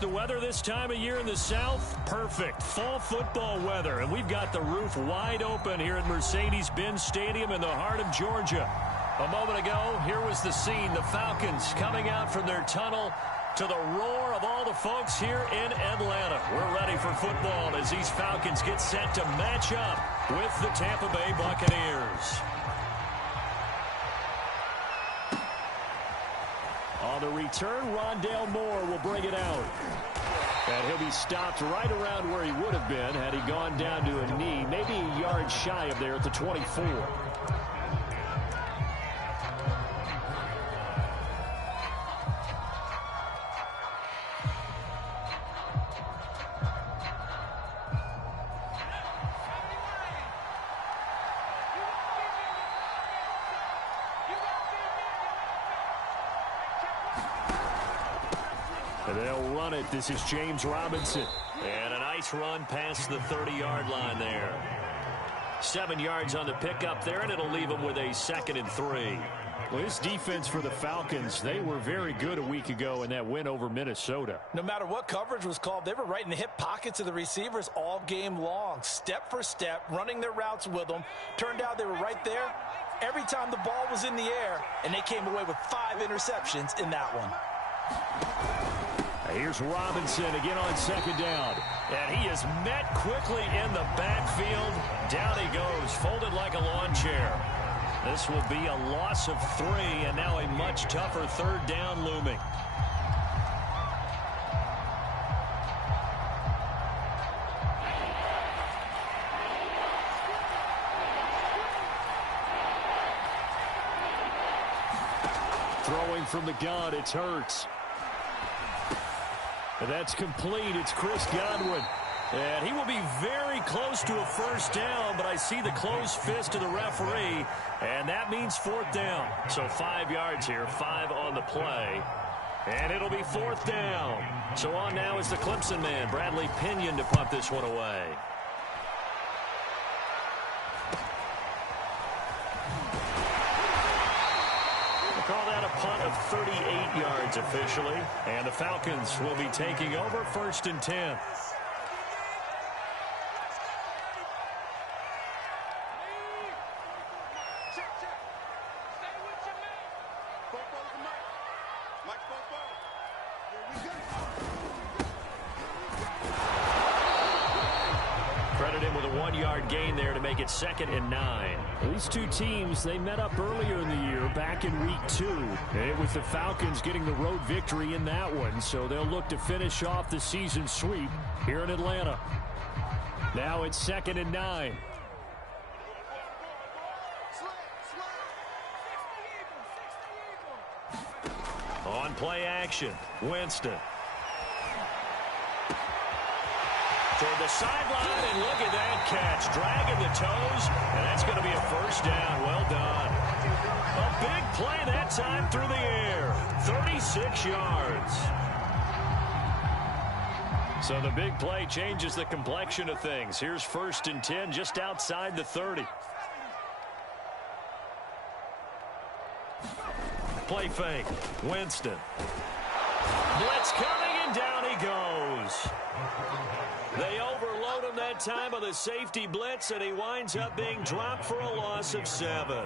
The weather this time of year in the South, perfect. Fall football weather, and we've got the roof wide open here at Mercedes-Benz Stadium in the heart of Georgia. A moment ago, here was the scene. The Falcons coming out from their tunnel to the roar of all the folks here in Atlanta. We're ready for football as these Falcons get set to match up with the Tampa Bay Buccaneers. On the return, Rondale Moore will bring it out. And he'll be stopped right around where he would have been had he gone down to a knee, maybe a yard shy of there at the 24. And they'll run it. This is James Robinson. And a nice run past the 30-yard line there. 7 yards on the pickup there, and it'll leave them with a 2nd and 3. Well, this defense for the Falcons, they were very good a week ago in that win over Minnesota. No matter what coverage was called, they were right in the hip pockets of the receivers all game long. Step for step, running their routes with them. Turned out they were right there every time the ball was in the air, and they came away with 5 interceptions in that one. Here's Robinson again on 2nd down. And he is met quickly in the backfield. Down he goes, folded like a lawn chair. This will be a loss of 3, and now a much tougher 3rd down looming. Throwing from the gun, it's Hurts. And that's complete. It's Chris Godwin. And he will be very close to a 1st down, but I see the closed fist of the referee, and that means 4th down. So 5 yards here, 5 on the play. And it'll be 4th down. So on now is the Clemson man, Bradley Pinion, to punt this one away. Call that a punt of 38 yards officially. And the Falcons will be taking over 1st and 10. Credit him with a 1-yard gain there to make it 2nd and 9. These two teams, they met up earlier in the year, back in week 2. And it was the Falcons getting the road victory in that one, so they'll look to finish off the season sweep here in Atlanta. Now it's 2nd and 9. On play action, Winston. Toward the sideline, and look at that catch. Dragging the toes, and that's going to be a 1st down. Well done. A big play that time through the air. 36 yards. So the big play changes the complexion of things. Here's 1st and 10 just outside the 30. Play fake. Winston. Blitz coming, and down he goes. They overload him that time with a safety blitz, and he winds up being dropped for a loss of 7.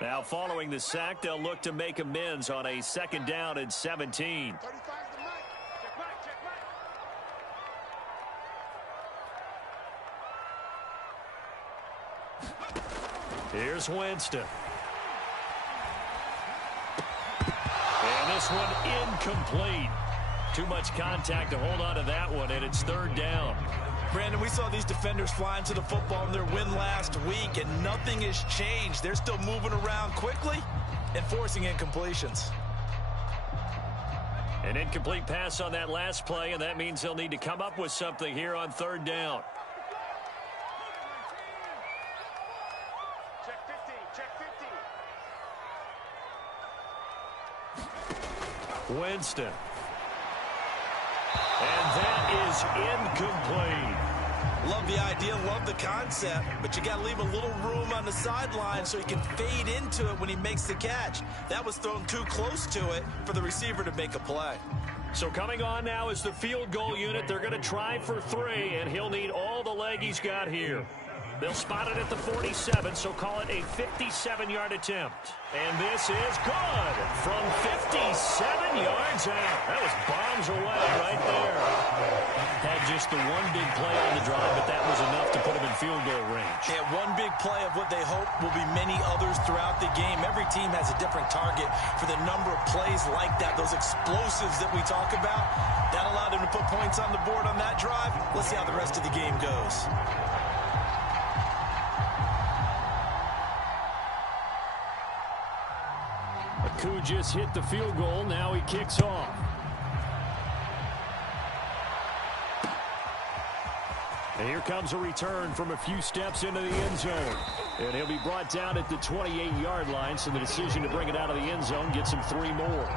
Now, following the sack, they'll look to make amends on a 2nd down and 17. Here's Winston. And this one incomplete. Too much contact to hold on to that one, and it's 3rd down. Brandon, we saw these defenders flying to the football in their win last week, and nothing has changed. They're still moving around quickly and forcing incompletions. An incomplete pass on that last play, and that means they'll need to come up with something here on 3rd down. Winston. And that is incomplete. Love the idea, love the concept, but you got to leave a little room on the sideline so he can fade into it when he makes the catch. That was thrown too close to it for the receiver to make a play. So coming on now is the field goal unit. They're going to try for 3, and he'll need all the leg he's got here. They'll spot it at the 47, so call it a 57-yard attempt. And this is good from 57 yards out. That was bombs away right there. Had just the one big play on the drive, but that was enough to put him in field goal range. Yeah, one big play of what they hope will be many others throughout the game. Every team has a different target for the number of plays like that, those explosives that we talk about. That allowed them to put points on the board on that drive. Let's see how the rest of the game goes. Aku just hit the field goal. Now he kicks off. And here comes a return from a few steps into the end zone. And he'll be brought down at the 28-yard line, so the decision to bring it out of the end zone gets him 3 more.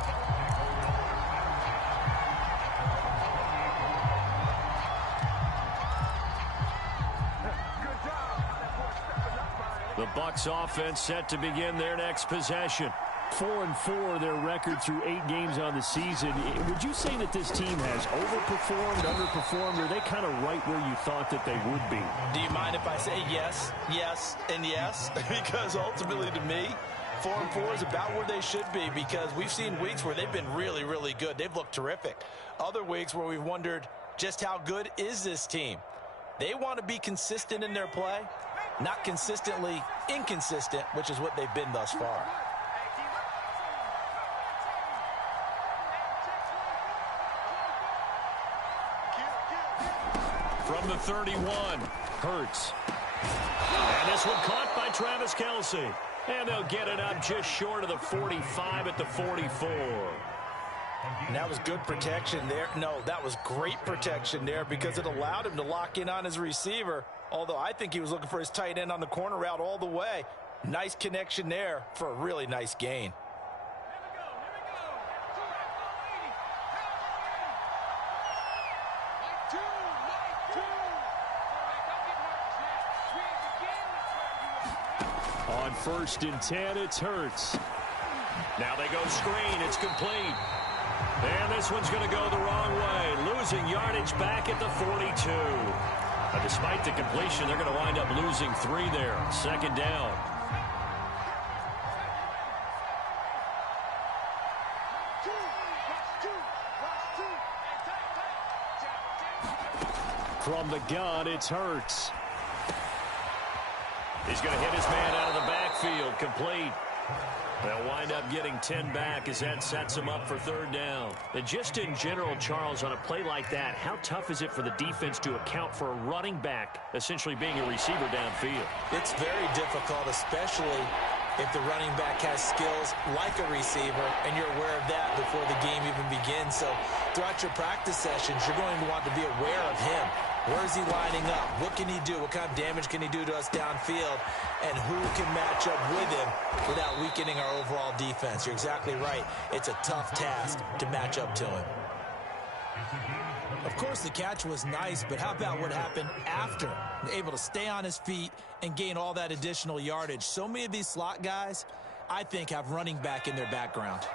The Bucs offense set to begin their next possession. 4-4 their record through 8 games on the season. Would you say that this team has overperformed, underperformed, or are they kind of right where you thought that they would be? Do you mind if I say yes, yes, and yes? Because ultimately to me, 4-4 is about where they should be, because we've seen weeks where they've been really, really good. They've looked terrific. Other weeks where we've wondered just how good is this team. They want to be consistent in their play, not consistently inconsistent, which is what they've been thus far. From the 31, Hurts. And this one caught by Travis Kelce. And they'll get it up just short of the 45 at the 44. And that was good protection there. No, that was great protection there because it allowed him to lock in on his receiver. Although I think he was looking for his tight end on the corner route all the way. Nice connection there for a really nice gain. On 1st and 10, it's Hurts. Now they go screen. It's complete. And this one's going to go the wrong way. Losing yardage back at the 42. Despite the completion, they're going to wind up losing 3 there. 2nd down. From the gun, it's Hurts. He's going to hit his man out of the backfield. Complete. They'll wind up getting 10 back as that sets him up for 3rd down. And just in general, Charles, on a play like that, how tough is it for the defense to account for a running back essentially being a receiver downfield? It's very difficult, especially if the running back has skills like a receiver and you're aware of that before the game even begins. So throughout your practice sessions, you're going to want to be aware of him. Where is he lining up? What can he do? What kind of damage can he do to us downfield? And who can match up with him without weakening our overall defense? You're exactly right. It's a tough task to match up to him. Of course, the catch was nice, but how about what happened after? Able to stay on his feet and gain all that additional yardage. So many of these slot guys, I think, have running back in their background.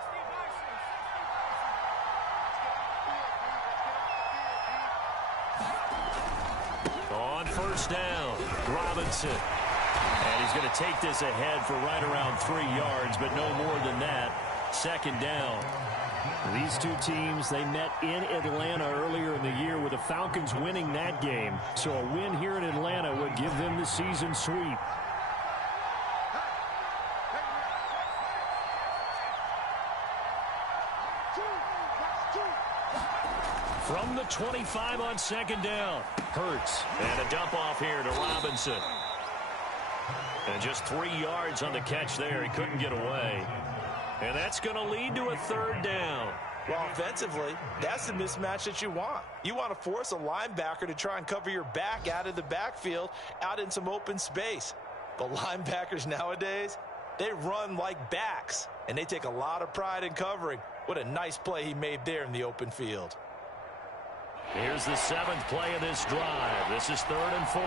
On 1st down, Robinson. And he's going to take this ahead for right around 3 yards, but no more than that. 2nd down. These two teams, they met in Atlanta earlier in the year with the Falcons winning that game. So a win here in Atlanta would give them the season sweep. From the 25 on 2nd down, Hurts. And a dump off here to Robinson. And just 3 yards on the catch there. He couldn't get away. And that's going to lead to a 3rd down. Well, offensively, that's the mismatch that you want. You want to force a linebacker to try and cover your back out of the backfield, out in some open space. But linebackers nowadays, they run like backs, and they take a lot of pride in covering. What a nice play he made there in the open field. Here's the 7th play of this drive. This is 3rd and 4.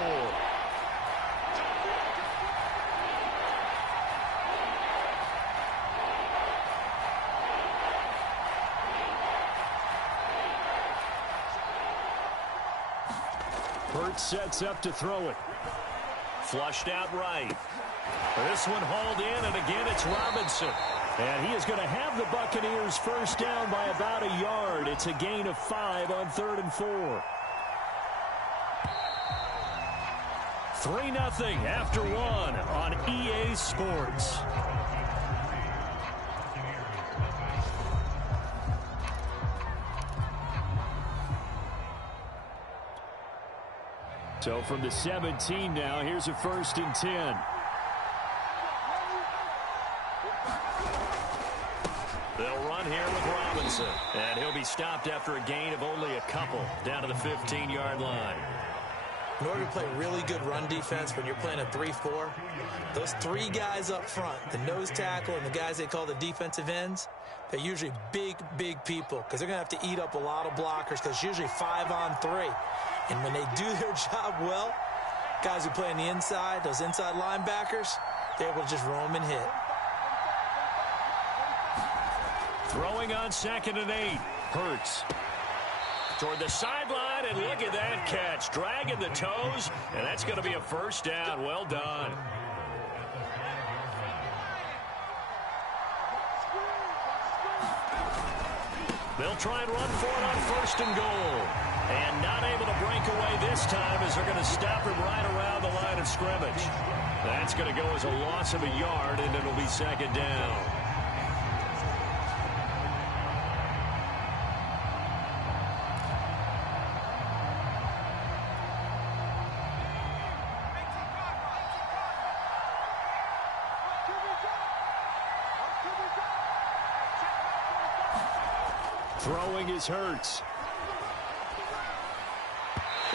Hurts sets up to throw it. Flushed out right. This one hauled in, and again it's Robinson. And he is going to have the Buccaneers first down by about a yard. It's a gain of 5 on 3rd and 4. 3-0 after 1 on EA Sports. So from the 17 now, here's a 1st and 10. They'll run here with Robinson. And he'll be stopped after a gain of only a couple down to the 15-yard line. In order to play really good run defense when you're playing a 3-4, those 3 guys up front, the nose tackle and the guys they call the defensive ends, they're usually big, big people because they're going to have to eat up a lot of blockers because it's usually 5 on 3. And when they do their job well, guys who play on the inside, those inside linebackers, they're able to just roam and hit. Throwing on 2nd and 8. Hurts. Toward the sideline, and look at that catch. Dragging the toes, and that's going to be a first down. Well done. They'll try and run for it on 1st and goal. And not able to break away this time as they're going to stop him right around the line of scrimmage. That's going to go as a loss of a yard, and it'll be 2nd down. Throwing is Hurts.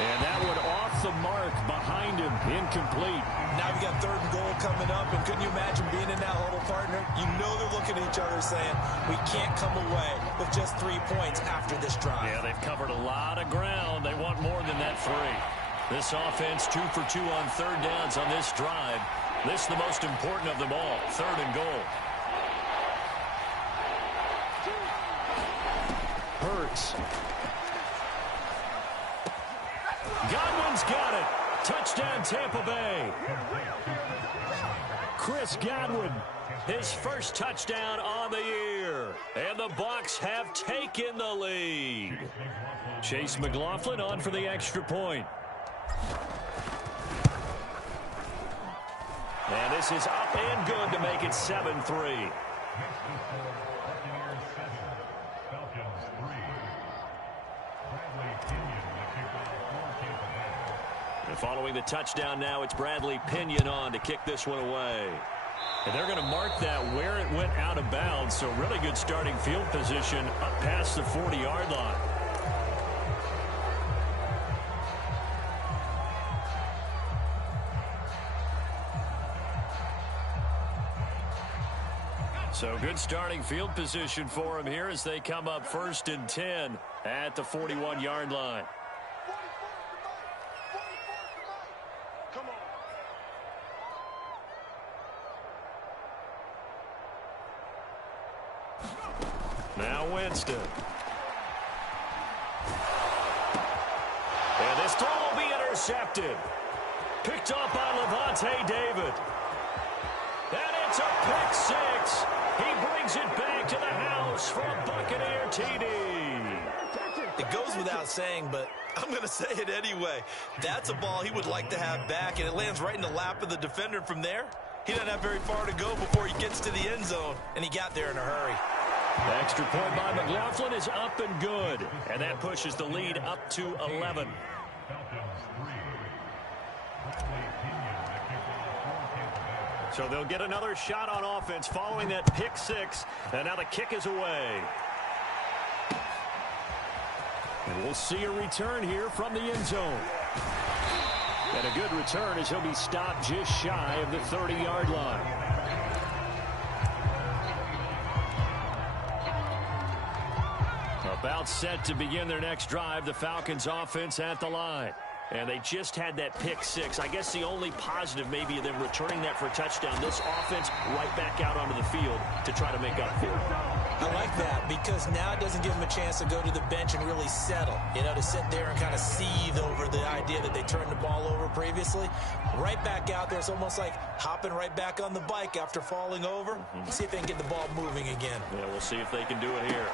And that one off the mark behind him, incomplete. Now we got 3rd and goal coming up, and couldn't you imagine being in that huddle, partner? You know they're looking at each other saying, we can't come away with just 3 points after this drive. Yeah, they've covered a lot of ground. They want more than that 3. This offense 2 for 2 on 3rd downs on this drive. This is the most important of them all, 3rd and goal. Hurts. Godwin's got it. Touchdown, Tampa Bay. Chris Godwin. His first touchdown on the year. And the Bucs have taken the lead. Chase McLaughlin on for the extra point. And this is up and good to make it 7-3. Following the touchdown now, it's Bradley Pinion on to kick this one away. And they're going to mark that where it went out of bounds, so really good starting field position up past the 40-yard line. So good starting field position for them here as they come up 1st and 10 at the 41-yard line. Now Winston. And this throw will be intercepted. Picked up by Levante David. And it's a pick 6. He brings it back to the house for a Buccaneer TD. It goes without saying, but I'm going to say it anyway. That's a ball he would like to have back, and it lands right in the lap of the defender from there. He doesn't have very far to go before he gets to the end zone, and he got there in a hurry. The extra point by McLaughlin is up and good. And that pushes the lead up to 11. So they'll get another shot on offense following that pick 6. And now the kick is away. And we'll see a return here from the end zone. And a good return as he'll be stopped just shy of the 30-yard line. About set to begin their next drive, the Falcons offense at the line. And they just had that pick six. I guess the only positive maybe of them returning that for a touchdown. This offense right back out onto the field to try to make up for it. I like that because now it doesn't give them a chance to go to the bench and really settle. You know, to sit there and kind of seethe over the idea that they turned the ball over previously. Right back out there. It's almost like hopping right back on the bike after falling over. See if they can get the ball moving again. Yeah, we'll see if they can do it here.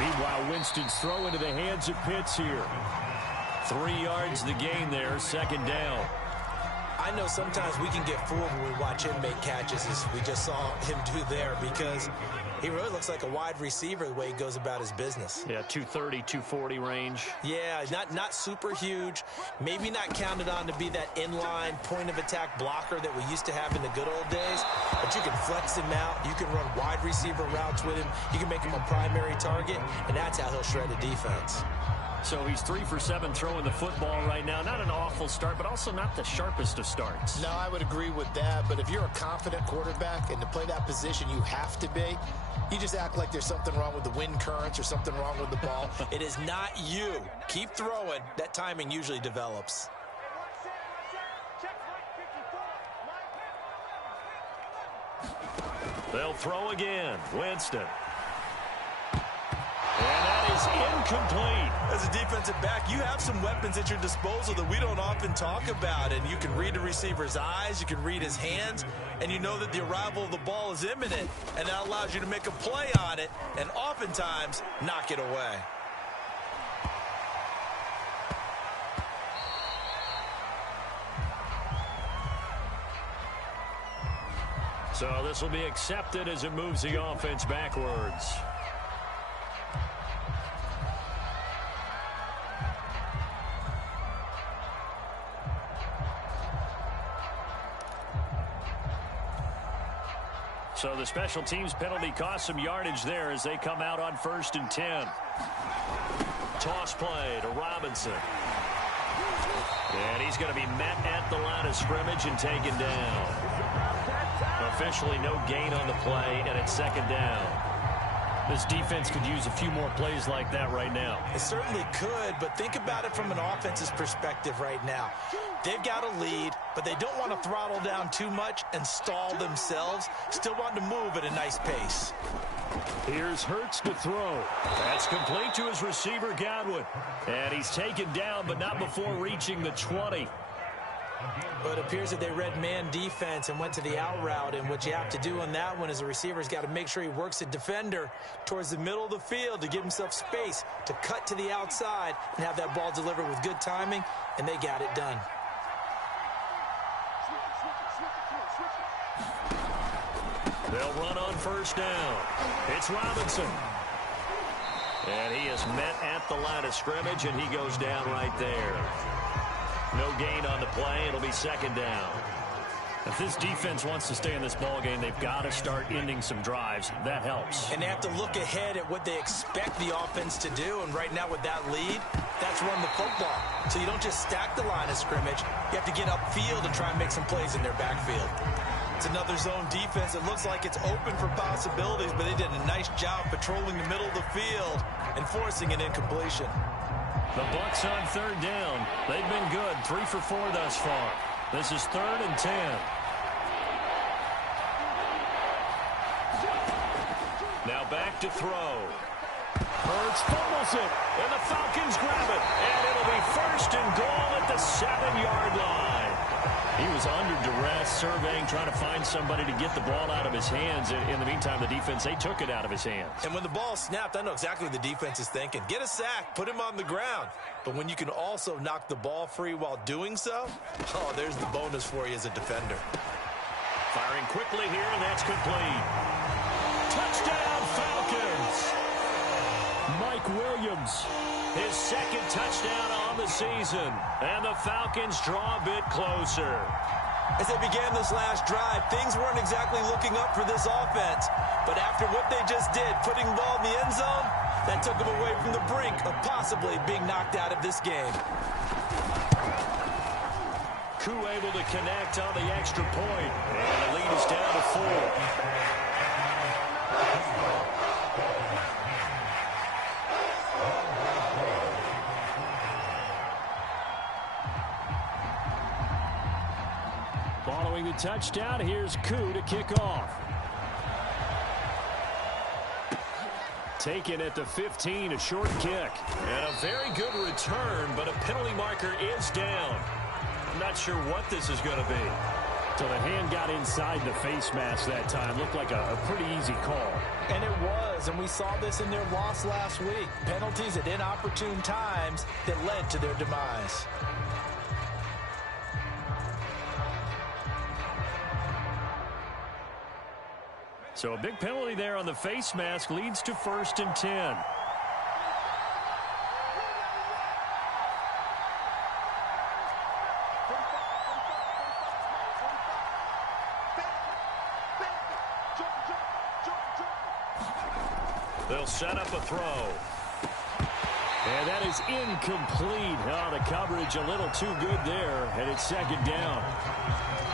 Meanwhile, Winston's throw into the hands of Pitts here. 3 yards the gain there, second down. I know sometimes we can get fooled when we watch him make catches, as we just saw him do there, because he really looks like a wide receiver the way he goes about his business. Yeah, 230, 240 range. Yeah, not super huge. Maybe not counted on to be that inline point-of-attack blocker that we used to have in the good old days, but you can flex him out. You can run wide receiver routes with him. You can make him a primary target, and that's how he'll shred a defense. So he's 3 for 7 throwing the football right now. Not an awful start, but also not the sharpest of starts. No, I would agree with that. But if you're a confident quarterback and to play that position you have to be, you just act like there's something wrong with the wind currents or something wrong with the ball. It is not you. Keep throwing. That timing usually develops. They'll throw again. Winston. And that is incomplete. As a defensive back, you have some weapons at your disposal that we don't often talk about. And you can read the receiver's eyes, you can read his hands, and you know that the arrival of the ball is imminent. And that allows you to make a play on it and oftentimes knock it away. So this will be accepted as it moves the offense backwards. So the special teams penalty cost some yardage there as they come out on 1st and 10. Toss play to Robinson. And he's going to be met at the line of scrimmage and taken down. Officially no gain on the play, and it's 2nd down. This defense could use a few more plays like that right now. It certainly could, but think about it from an offense's perspective right now. They've got a lead, but they don't want to throttle down too much and stall themselves. Still want to move at a nice pace. Here's Hurts to throw. That's complete to his receiver, Godwin. And he's taken down, but not before reaching the 20. But it appears that they read man defense and went to the out route, and what you have to do on that one is the receiver's got to make sure he works a defender towards the middle of the field to give himself space to cut to the outside and have that ball delivered with good timing, and they got it done. They'll run on 1st down. It's Robinson. And he is met at the line of scrimmage, and he goes down right there. No gain on the play. It'll be 2nd down. If this defense wants to stay in this ball game, they've got to start ending some drives. That helps. And they have to look ahead at what they expect the offense to do. And right now with that lead, that's run the football. So you don't just stack the line of scrimmage. You have to get upfield and try and make some plays in their backfield. It's another zone defense. It looks like it's open for possibilities, but they did a nice job patrolling the middle of the field and forcing an incompletion. The Bucs on 3rd down. They've been good. 3 for 4 thus far. This is 3rd and 10. Now back to throw. Hurts fumbles it. And the Falcons grab it. And it'll be 1st and goal at the 7-yard line. He was under duress, surveying, trying to find somebody to get the ball out of his hands. In the meantime, the defense, they took it out of his hands. And when the ball snapped, I know exactly what the defense is thinking. Get a sack, put him on the ground. But when you can also knock the ball free while doing so, oh, there's the bonus for you as a defender. Firing quickly here, and that's complete. Touchdown, Falcons! Mike Williams. His 2nd touchdown on the season. And the Falcons draw a bit closer. As they began this last drive, things weren't exactly looking up for this offense. But after what they just did, putting the ball in the end zone, that took them away from the brink of possibly being knocked out of this game. Koo able to connect on the extra point. And the lead is down to 4. Following the touchdown, here's Koo to kick off. Taken at the 15, a short kick. And a very good return, but a penalty marker is down. I'm not sure what this is going to be. So the hand got inside the face mask that time. Looked like a pretty easy call. And it was, and we saw this in their loss last week. Penalties at inopportune times that led to their demise. So a big penalty there on the face mask leads to 1st and 10. They'll set up a throw. And that is incomplete. Oh, the coverage a little too good there, and it's 2nd down.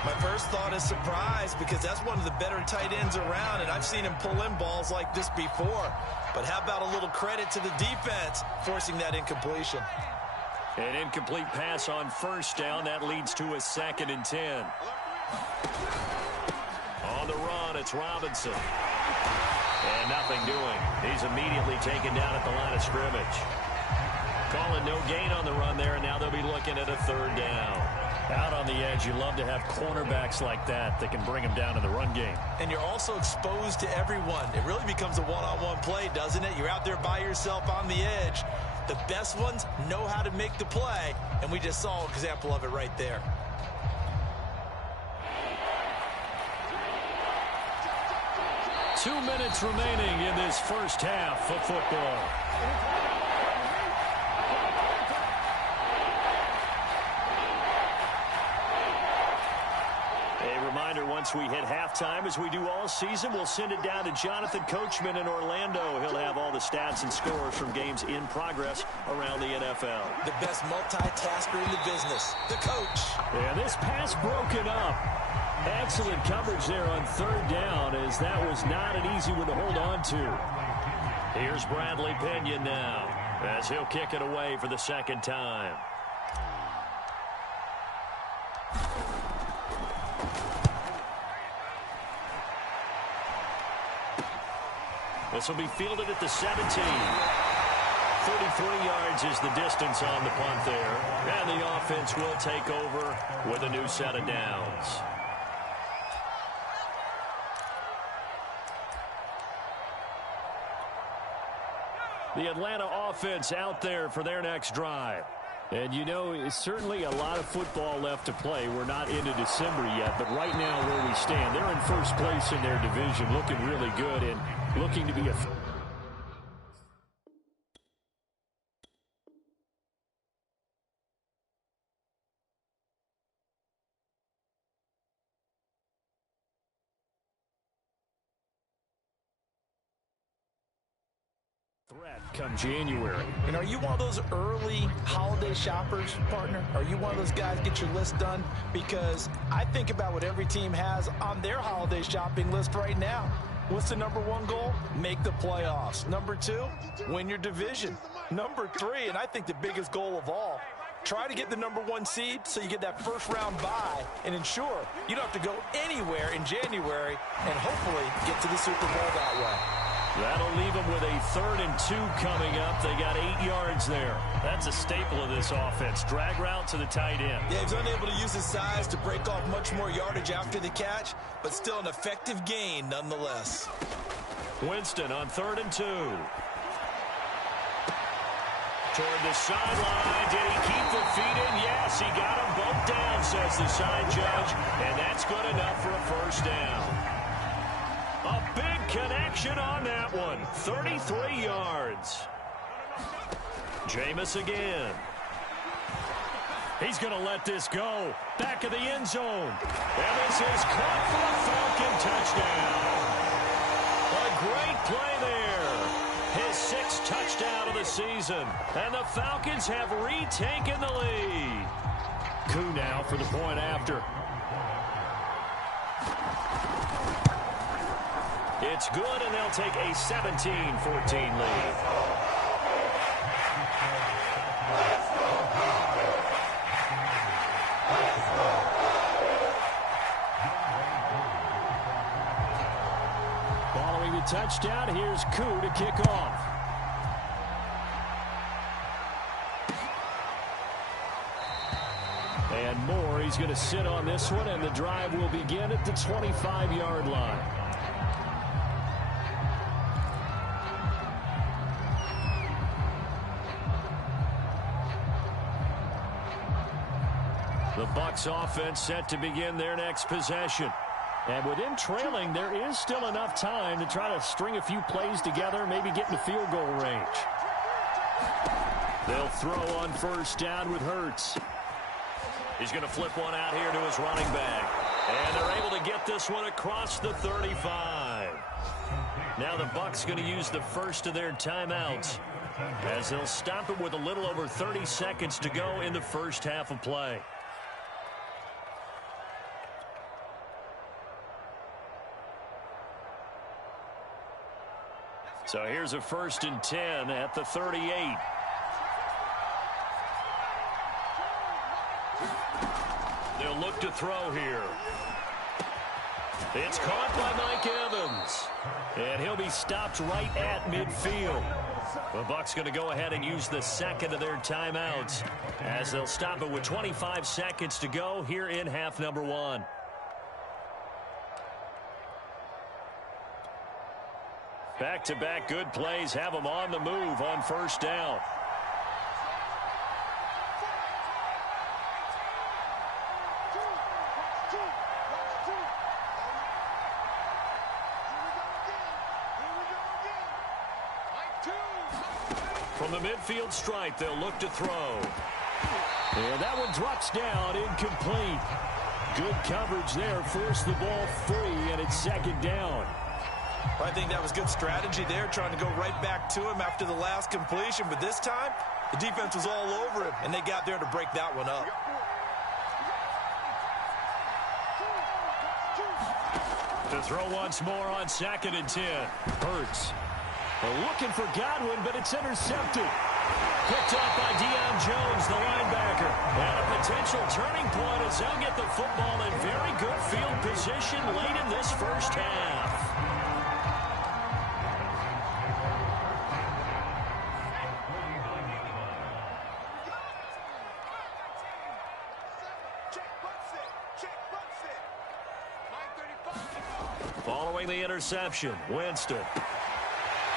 My first thought is surprise, because that's one of the better tight ends around, and I've seen him pull in balls like this before. But how about a little credit to the defense forcing that incompletion? An incomplete pass on 1st down. That leads to a 2nd and 10. On the run, it's Robinson. And nothing doing. He's immediately taken down at the line of scrimmage. Calling no gain on the run there, and now they'll be looking at a 3rd down. Out on the edge, you love to have cornerbacks like that can bring them down in the run game. And you're also exposed to everyone. It really becomes a one-on-one play, doesn't it? You're out there by yourself on the edge. The best ones know how to make the play, and we just saw an example of it right there. Two minutes remaining in this first half of football. A reminder, once we hit halftime, as we do all season, we'll send it down to Jonathan Coachman in Orlando. He'll have all the stats and scores from games in progress around the NFL. The best multitasker in the business, the coach. Yeah, this pass broken up. Excellent coverage there on 3rd down, as that was not an easy one to hold on to. Here's Bradley Pinion now, as he'll kick it away for the 2nd time. This will be fielded at the 17. 33 yards is the distance on the punt there. And the offense will take over with a new set of downs. The Atlanta offense out there for their next drive. And, you know, it's certainly a lot of football left to play. We're not into December yet, but right now where we stand, they're in 1st place in their division, looking really good and looking to be a... threat come January. And are you one of those early holiday shoppers, partner? Are you one of those guys get your list done? Because I think about what every team has on their holiday shopping list right now. What's the #1 goal? Make the playoffs. #2, win your division. #3, and I think the biggest goal of all, try to get the #1 seed so you get that 1st round bye and ensure you don't have to go anywhere in January and hopefully get to the Super Bowl that way. That'll leave them with a 3rd and 2 coming up. They got 8 yards there. That's a staple of this offense. Drag route to the tight end. Yeah, he's unable to use his size to break off much more yardage after the catch, but still an effective gain nonetheless. Winston on 3rd and 2. Toward the sideline. Did he keep the feet in? Yes, he got them both down, says the side judge. And that's good enough for a 1st down. A big connection on that one. 33 yards. Jameis again. He's going to let this go. Back of the end zone. And this is caught for a Falcon touchdown. A great play there. His 6th touchdown of the season. And the Falcons have retaken the lead. Koo now for the point after. It's good, and they'll take a 17-14 lead. a touchdown. Here's Koo to kick off. And Moore, he's going to sit on this one, and the drive will begin at the 25-yard line. The Bucs offense set to begin their next possession. And with them trailing, there is still enough time to try to string a few plays together, maybe get in the field goal range. They'll throw on first down with Hurts. He's going to flip one out here to his running back. And they're able to get this one across the 35. Now the Bucs going to use the first of their timeouts, as they'll stop it with a little over 30 seconds to go in the first half of play. So here's a 1st and 10 at the 38. They'll look to throw here. It's caught by Mike Evans. And he'll be stopped right at midfield. The Bucs going to go ahead and use the second of their timeouts, as they'll stop it with 25 seconds to go here in half number 1. Back-to-back good plays have them on the move on first down. From the midfield stripe, they'll look to throw. And that one drops down, incomplete. Good coverage there, forced the ball free, and it's second down. I think that was good strategy there, trying to go right back to him after the last completion. But this time, the defense was all over him, and they got there to break that one up. To throw once more on 2nd and 10. Hurts. Looking for Godwin, but it's intercepted. Picked off by Deion Jones, the linebacker. And a potential turning point as they'll get the football in very good field position late in this first half. Following the interception, Winston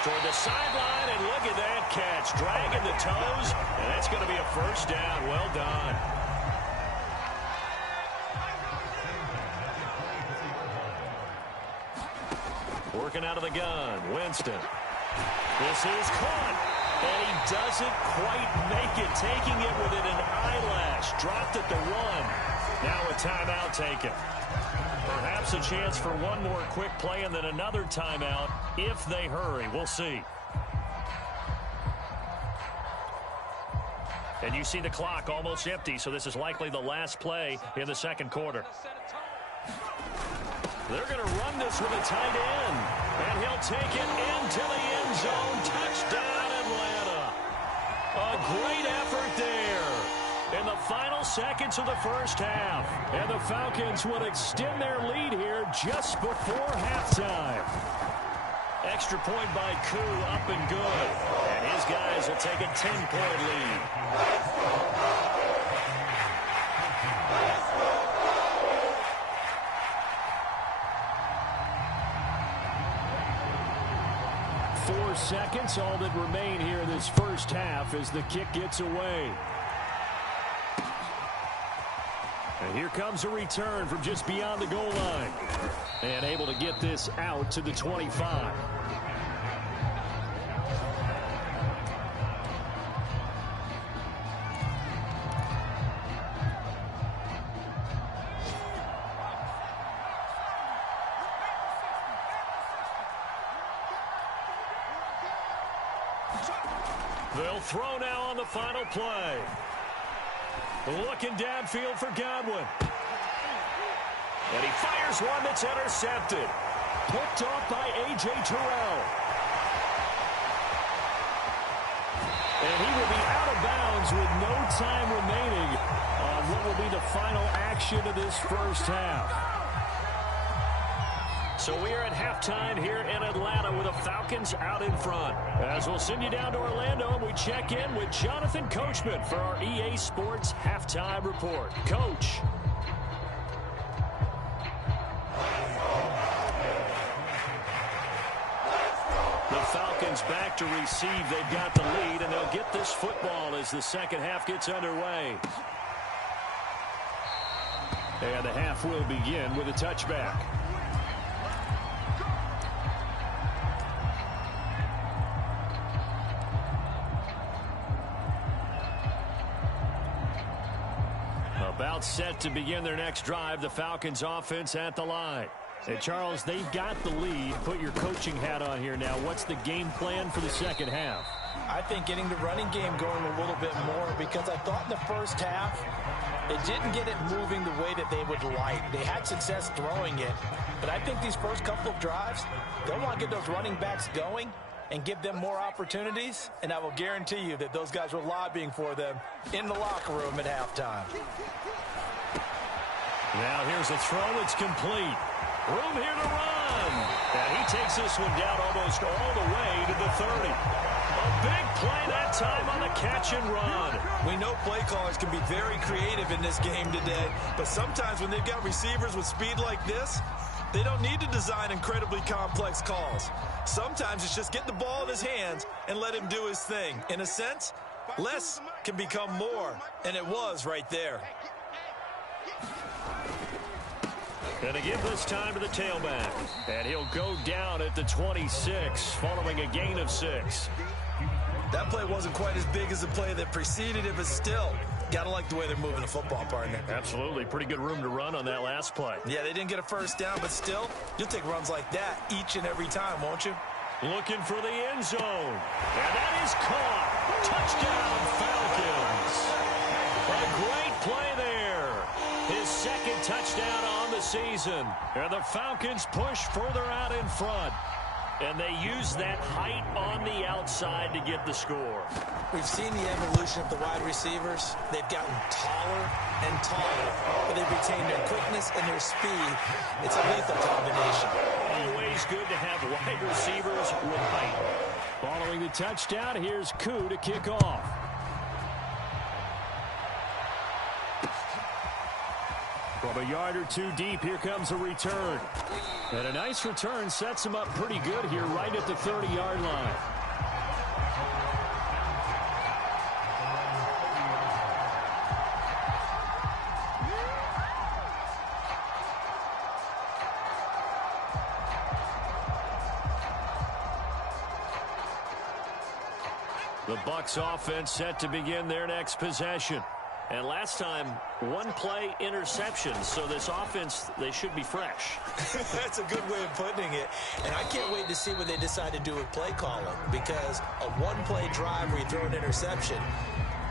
toward the sideline, and look at that catch, dragging the toes, and that's going to be a first down. Well done. Working out of the gun, Winston. This is caught, and he doesn't quite make it, taking it within an eyelash. Dropped at the 1. Now a timeout taken. Perhaps a chance for one more quick play and then another timeout if they hurry. We'll see. And you see the clock almost empty, so this is likely the last play in the second quarter. They're going to run this with a tight end, and he'll take it into the end zone. Touchdown, Atlanta. A great effort there in the final seconds of the first half. And the Falcons would extend their lead here just before halftime. Extra point by Koo, up and good. And his guys will take a 10-point lead. Four seconds, all that remain here in this first half as the kick gets away. And here comes a return from just beyond the goal line. And able to get this out to the 25. They'll throw now on the final play. Looking downfield for Godwin. And he fires one that's intercepted. Picked off by A.J. Terrell. And he will be out of bounds with no time remaining on what will be the final action of this first half. So we are at halftime here in Atlanta with the Falcons out in front. As we'll send you down to Orlando, we check in with Jonathan Coachman for our EA Sports Halftime Report. Coach. The Falcons back to receive. They've got the lead, and they'll get this football as the second half gets underway. And the half will begin with a touchback. About set to begin their next drive, the Falcons offense at the line. Hey, Charles, they've got the lead. Put your coaching hat on here now. What's the game plan for the second half? I think getting the running game going a little bit more, because I thought in the first half it didn't get it moving the way that they would like. They had success throwing it, but I think these first couple of drives, they'll want to get those running backs going and give them more opportunities, and I will guarantee you that those guys were lobbying for them in the locker room at halftime. Now here's a throw. It's complete. Room here to run. And he takes this one down almost all the way to the 30. A big play that time on the catch and run. We know play callers can be very creative in this game today, but sometimes when they've got receivers with speed like this, they don't need to design incredibly complex calls. Sometimes it's just get the ball in his hands and let him do his thing. In a sense, less can become more, and it was right there. Going to give this time to the tailback. And he'll go down at the 26 following a gain of 6. That play wasn't quite as big as the play that preceded it, but still, got to like the way they're moving the football, partner. Absolutely. Pretty good room to run on that last play. Yeah, they didn't get a first down, but still, you'll take runs like that each and every time, won't you? Looking for the end zone. And that is caught. Touchdown, Falcons. A great play there. His second touchdown on the season. And the Falcons push further out in front. And they use that height on the outside to get the score. We've seen the evolution of the wide receivers. They've gotten taller and taller, but they've retained their quickness and their speed. It's a lethal combination. Always good to have wide receivers with height. Following the touchdown, here's Koo to kick off. From a yard or two deep, here comes a return. And a nice return sets him up pretty good here right at the 30-yard line. The Bucs offense set to begin their next possession. And last time, one play interception. So this offense, they should be fresh. That's a good way of putting it. And I can't wait to see what they decide to do with play calling, because a one-play drive where you throw an interception,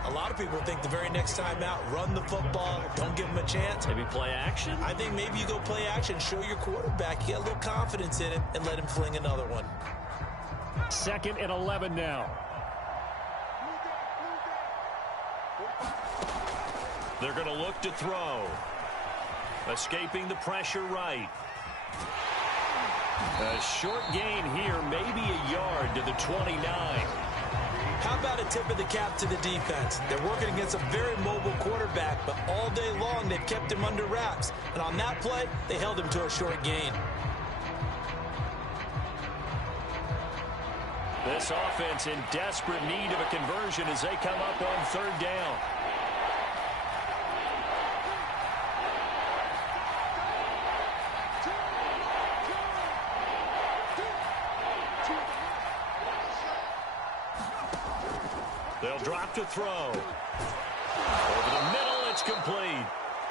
a lot of people think the very next time out, run the football, don't give them a chance. Maybe play action? I think maybe you go play action, show your quarterback you got a little confidence in him, and let him fling another one. 2nd and 11 now. They're going to look to throw. Escaping the pressure right. A short gain here, maybe a yard to the 29. How about a tip of the cap to the defense? They're working against a very mobile quarterback, but all day long they've kept him under wraps. And on that play, they held him to a short gain. This offense in desperate need of a conversion as they come up on 3rd down. They'll drop to throw. Over the middle, it's complete.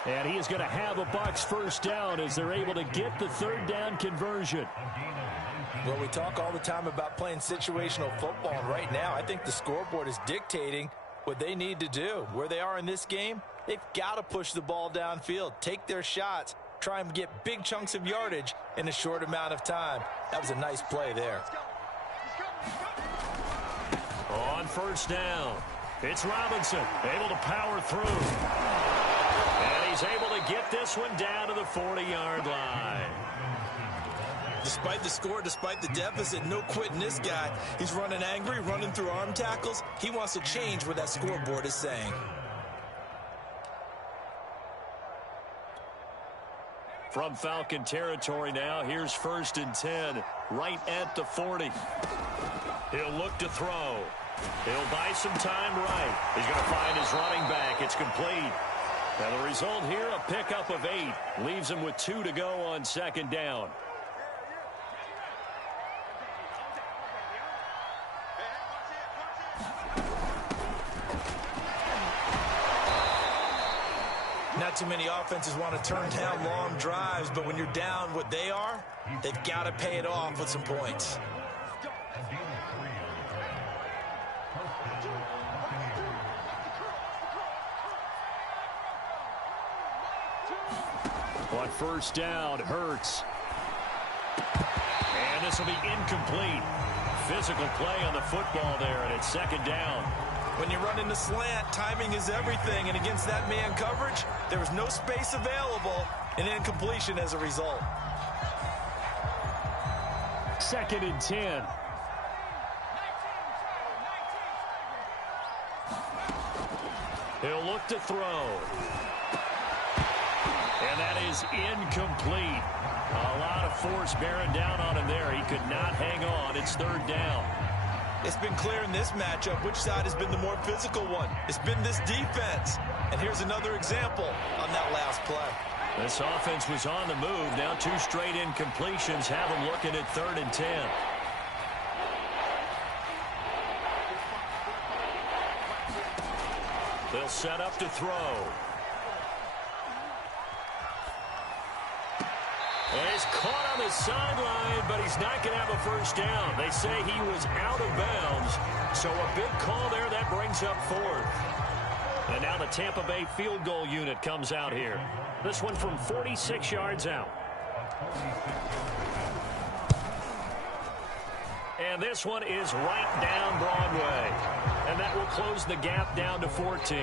And he is going to have a Bucs first down as they're able to get the 3rd down conversion. Well, we talk all the time about playing situational football, and right now I think the scoreboard is dictating what they need to do. Where they are in this game, they've got to push the ball downfield, take their shots, try and get big chunks of yardage in a short amount of time. That was a nice play there. On 1st down, it's Robinson able to power through. And he's able to get this one down to the 40-yard line. Despite the score, despite the deficit, no quitting this guy. He's running angry, running through arm tackles. He wants to change what that scoreboard is saying. From Falcon territory now, here's 1st and 10, right at the 40. He'll look to throw. He'll buy some time right. He's going to find his running back. It's complete. And the result here, a pickup of 8. Leaves him with 2 to go on 2nd down. Not too many offenses want to turn down long drives, but when you're down what they are, they've got to pay it off with some points. On 1st down, Hurts. And this will be incomplete. Physical play on the football there, and it's 2nd down. When you run in the slant, timing is everything, and against that man coverage, there was no space available, and incompletion as a result. 2nd and 10. He'll look to throw. And that is incomplete. A lot of force bearing down on him there. He could not hang on. It's 3rd down. It's been clear in this matchup which side has been the more physical one. It's been this defense. And here's another example on that last play. This offense was on the move. Now 2 straight incompletions have them looking at 3rd and 10. They'll set up to throw. And he's caught on the sideline, but he's not going to have a 1st down. They say he was out of bounds, so a big call there. That brings up 4th. And now the Tampa Bay field goal unit comes out here. This one from 46 yards out. And this one is right down Broadway. And that will close the gap down to 14.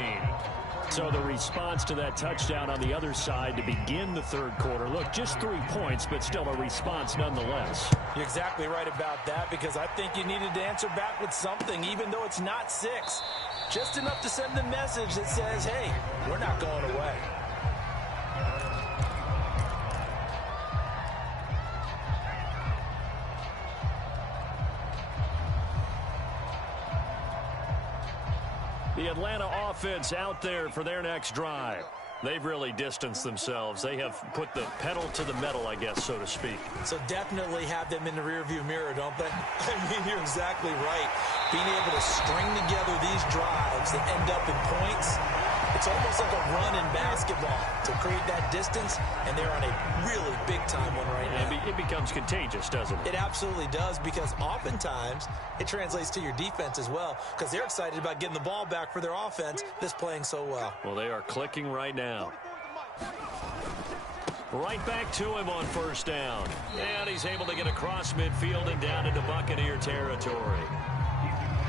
So the response to that touchdown on the other side to begin the 3rd quarter. Look, just 3 points, but still a response nonetheless. You're exactly right about that, because I think you needed to answer back with something, even though it's not 6. Just enough to send the message that says, hey, we're not going away. The Atlanta offense out there for their next drive. They've really distanced themselves. They have put the pedal to the metal, I guess, so to speak. So definitely have them in the rearview mirror, don't they? I mean, you're exactly right. Being able to string together these drives that end up in points, it's almost like a run in basketball to create that distance, and they're on a really big-time one right now. It becomes contagious, doesn't it? It absolutely does, because oftentimes it translates to your defense as well, because they're excited about getting the ball back for their offense that's playing so well. Well, they are clicking right now. Right back to him on 1st down. And he's able to get across midfield and down into Buccaneer territory.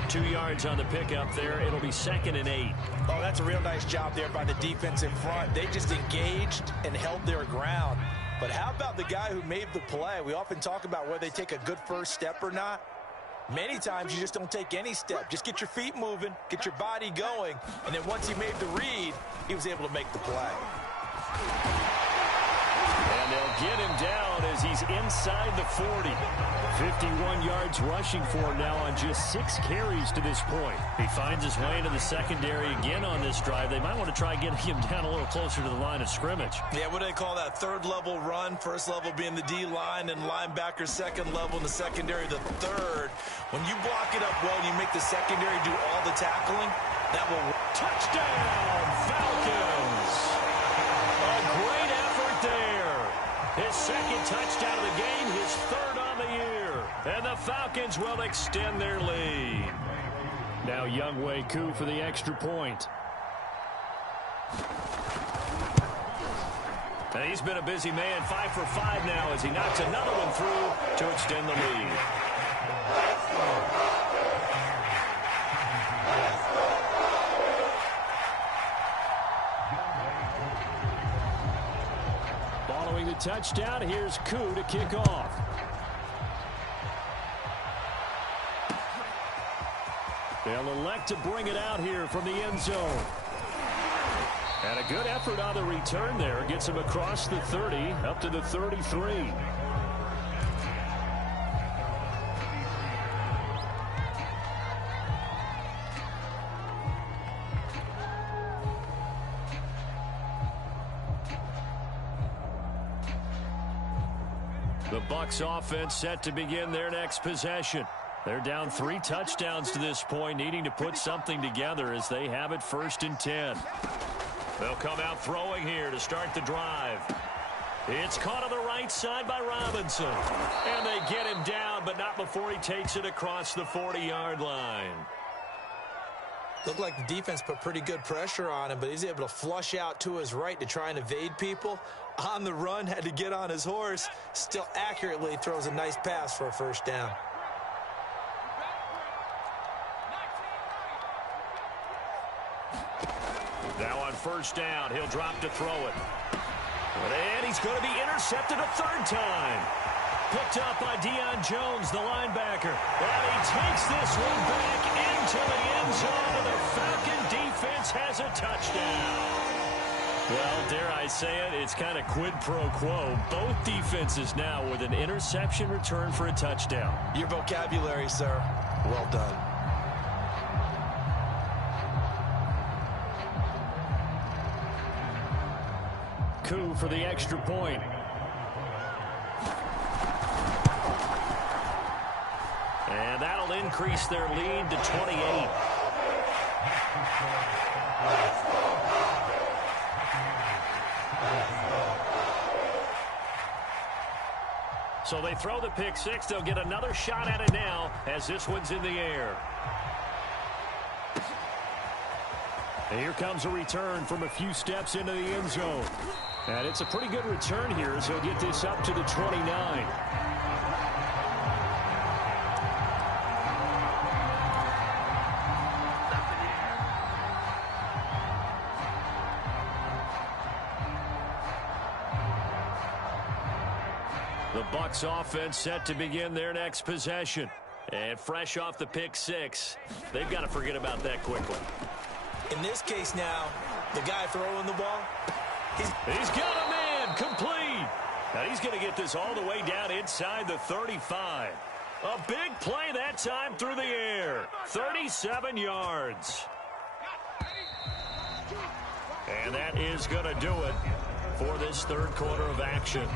2 yards on the pickup there. It'll be 2nd and 8. Oh, that's a real nice job there by the defense in front. They just engaged and held their ground. But how about the guy who made the play? We often talk about whether they take a good first step or not. Many times you just don't take any step. Just get your feet moving, get your body going, and then once he made the read, he was able to make the play. And they'll get him down as he's inside the 40. 51 yards rushing for him now on just 6 carries to this point. He finds his way into the secondary again on this drive. They might want to try getting him down a little closer to the line of scrimmage. Yeah, what do they call that? 3rd level run. 1st level being the D-line, and linebacker 2nd level, and the secondary the 3rd. When you block it up well and you make the secondary do all the tackling, that will... Touchdown, Falcons! A great effort there. His 2nd touchdown of the game, his 3rd on the year. And the Falcons will extend their lead. Now Younghoe Koo for the extra point. And he's been a busy man, 5 for 5 now as he knocks another one through to extend the lead. Following the touchdown, here's Koo to kick off. They'll elect to bring it out here from the end zone. And a good effort on the return there. Gets him across the 30, up to the 33. The Bucs offense set to begin their next possession. They're down 3 touchdowns to this point, needing to put something together as they have it 1st and 10. They'll come out throwing here to start the drive. It's caught on the right side by Robinson. And they get him down, but not before he takes it across the 40-yard line. Looked like the defense put pretty good pressure on him, but he's able to flush out to his right to try and evade people. On the run, had to get on his horse. Still accurately throws a nice pass for a 1st down. Now on 1st down, he'll drop to throw it. And he's going to be intercepted a 3rd time. Picked up by Deion Jones, the linebacker. And he takes this one back into the end zone, and the Falcon defense has a touchdown. Well, dare I say it, it's kind of quid pro quo. Both defenses now with an interception return for a touchdown. Your vocabulary, sir. Well done. Coup for the extra point. And that'll increase their lead to 28. So they throw the pick 6. They'll get another shot at it now as this one's in the air. And here comes a return from a few steps into the end zone. And it's a pretty good return here as he'll get this up to the 29. The Bucs offense set to begin their next possession. And fresh off the pick 6, they've got to forget about that quickly. In this case now, the guy throwing the ball, he's got a man complete. And he's going to get this all the way down inside the 35. A big play that time through the air. 37 yards. And that is going to do it for this 3rd quarter of action.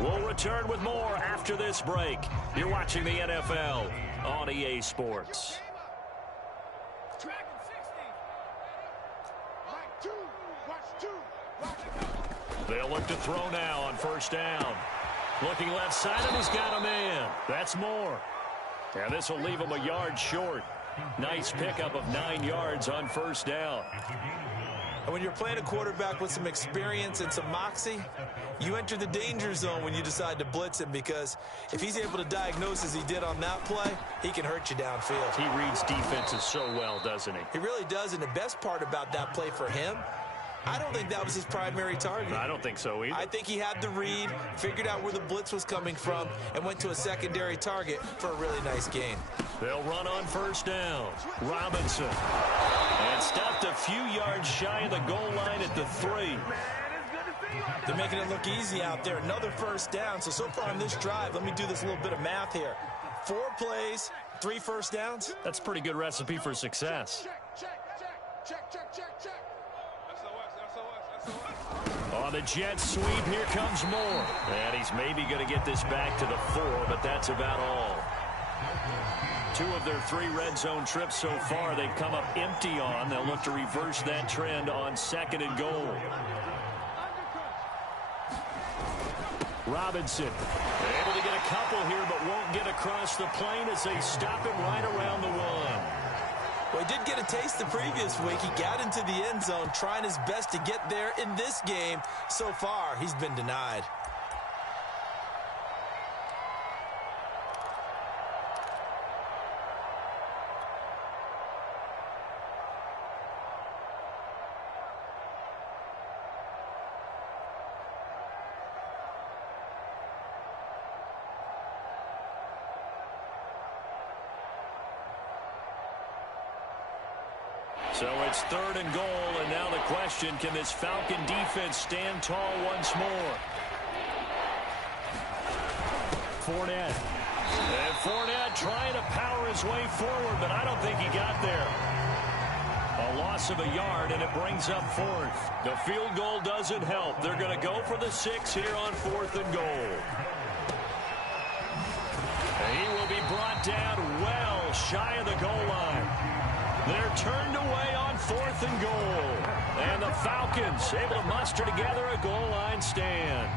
We'll return with more after this break. You're watching the NFL on EA Sports. They'll look to throw now on 1st down. Looking left side, and he's got a man. That's more. And this will leave him a yard short. Nice pickup of 9 yards on 1st down. And when you're playing a quarterback with some experience and some moxie, you enter the danger zone when you decide to blitz him, because if he's able to diagnose as he did on that play, he can hurt you downfield. He reads defenses so well, doesn't he? He really does, and the best part about that play for him, I don't think that was his primary target. I don't think so either. I think he had the read, figured out where the blitz was coming from, and went to a secondary target for a really nice gain. They'll run on 1st down. Robinson. And stopped a few yards shy of the goal line at the 3. They're making it look easy out there. Another 1st down. So far on this drive, let me do this little bit of math here. 4 plays, 3 1st downs. That's a pretty good recipe for success. On the jet sweep, here comes Moore. And he's maybe going to get this back to the 4, but that's about all. 2 of their 3 red zone trips so far, they've come up empty on. They'll look to reverse that trend on 2nd and goal. Robinson able to get a couple here, but won't get across the plane as they stop him right around the 1. Well, he did get a taste the previous week. He got into the end zone, trying his best to get there in this game. So far, he's been denied. So it's 3rd and goal, and now the question, can this Falcon defense stand tall once more? Fournette. And Fournette trying to power his way forward, but I don't think he got there. A loss of a yard, and it brings up 4th. The field goal doesn't help. They're going to go for the 6 here on 4th and goal. And he will be brought down well shy of the goal line. They're turned away on 4th and goal. And the Falcons able to muster together a goal line stand.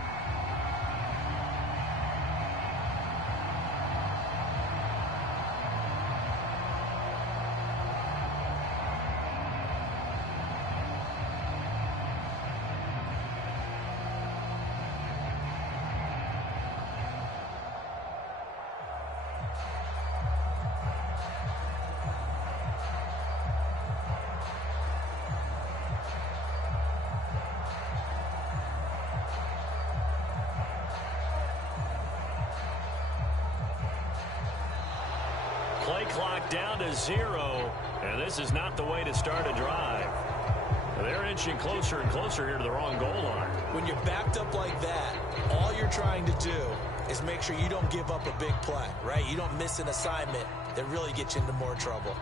Play clock down to 0, and this is not the way to start a drive. They're inching closer and closer here to the wrong goal line. When you're backed up like that, all you're trying to do is make sure you don't give up a big play, right? You don't miss an assignment that really gets you into more trouble.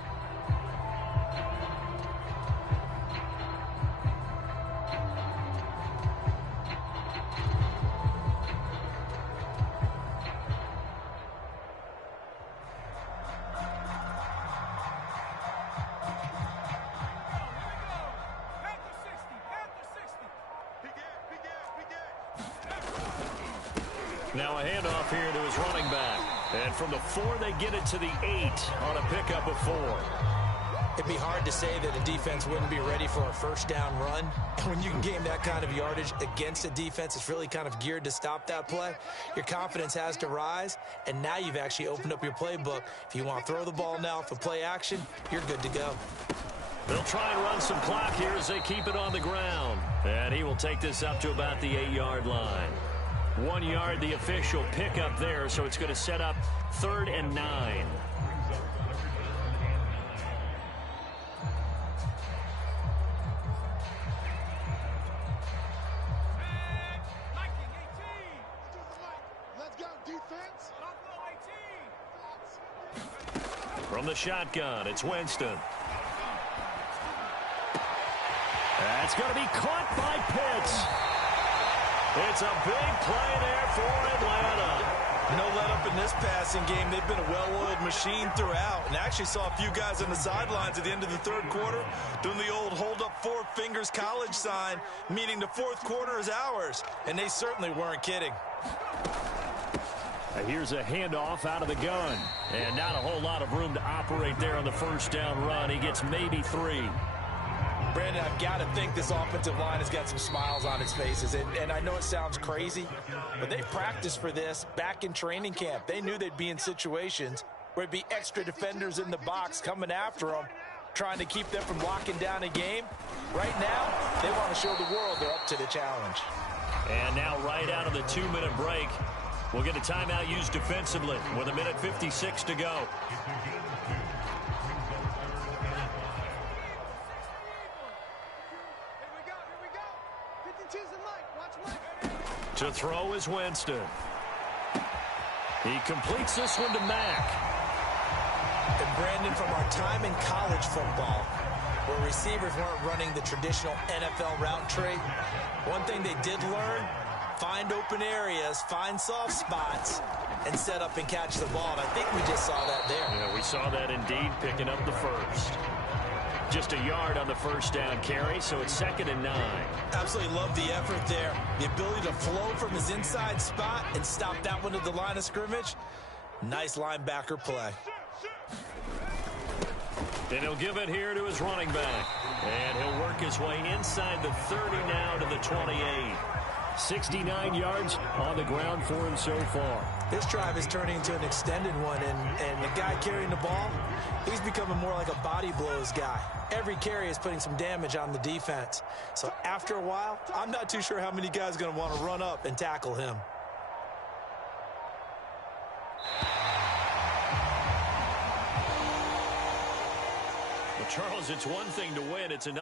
Now a handoff here to his running back. And from the 4, they get it to the 8 on a pickup of 4. It'd be hard to say that a defense wouldn't be ready for a first down run. When you can gain that kind of yardage against a defense that's really kind of geared to stop that play, your confidence has to rise, and now you've actually opened up your playbook. If you want to throw the ball now for play action, you're good to go. They'll try and run some clock here as they keep it on the ground. And he will take this up to about the 8-yard line. 1 yard, the official pickup there, so it's going to set up 3rd and 9. From the shotgun, it's Winston. That's going to be caught by Pitts. It's a big play there for Atlanta. No let-up in this passing game. They've been a well-oiled machine throughout. And actually saw a few guys on the sidelines at the end of the 3rd quarter doing the old hold-up 4 fingers college sign, meaning the 4th quarter is ours. And they certainly weren't kidding. Here's a handoff out of the gun. And not a whole lot of room to operate there on the first down run. He gets maybe 3. Brandon, I've got to think this offensive line has got some smiles on its faces. And I know it sounds crazy, but they practiced for this back in training camp. They knew they'd be in situations where it'd be extra defenders in the box coming after them, trying to keep them from locking down a game. Right now, they want to show the world they're up to the challenge. And now right out of the 2-minute break, we'll get a timeout used defensively with 1:56 to go. To throw is Winston. He completes this one to Mack. And Brandon, from our time in college football, where receivers weren't running the traditional NFL route tree, one thing they did learn, find open areas, find soft spots, and set up and catch the ball. And I think we just saw that there. Yeah, we saw that indeed, picking up the first. Just a yard on the first down carry, so it's 2nd and 9. Absolutely love the effort there. The ability to flow from his inside spot and stop that one at the line of scrimmage. Nice linebacker play. And he'll give it here to his running back. And he'll work his way inside the 30 now to the 28. 69 yards on the ground for him so far. This drive is turning into an extended one, and the guy carrying the ball, he's becoming more like a body blows guy. Every carry is putting some damage on the defense. So after a while, I'm not too sure how many guys are going to want to run up and tackle him. The Charles, it's one thing to win. It's another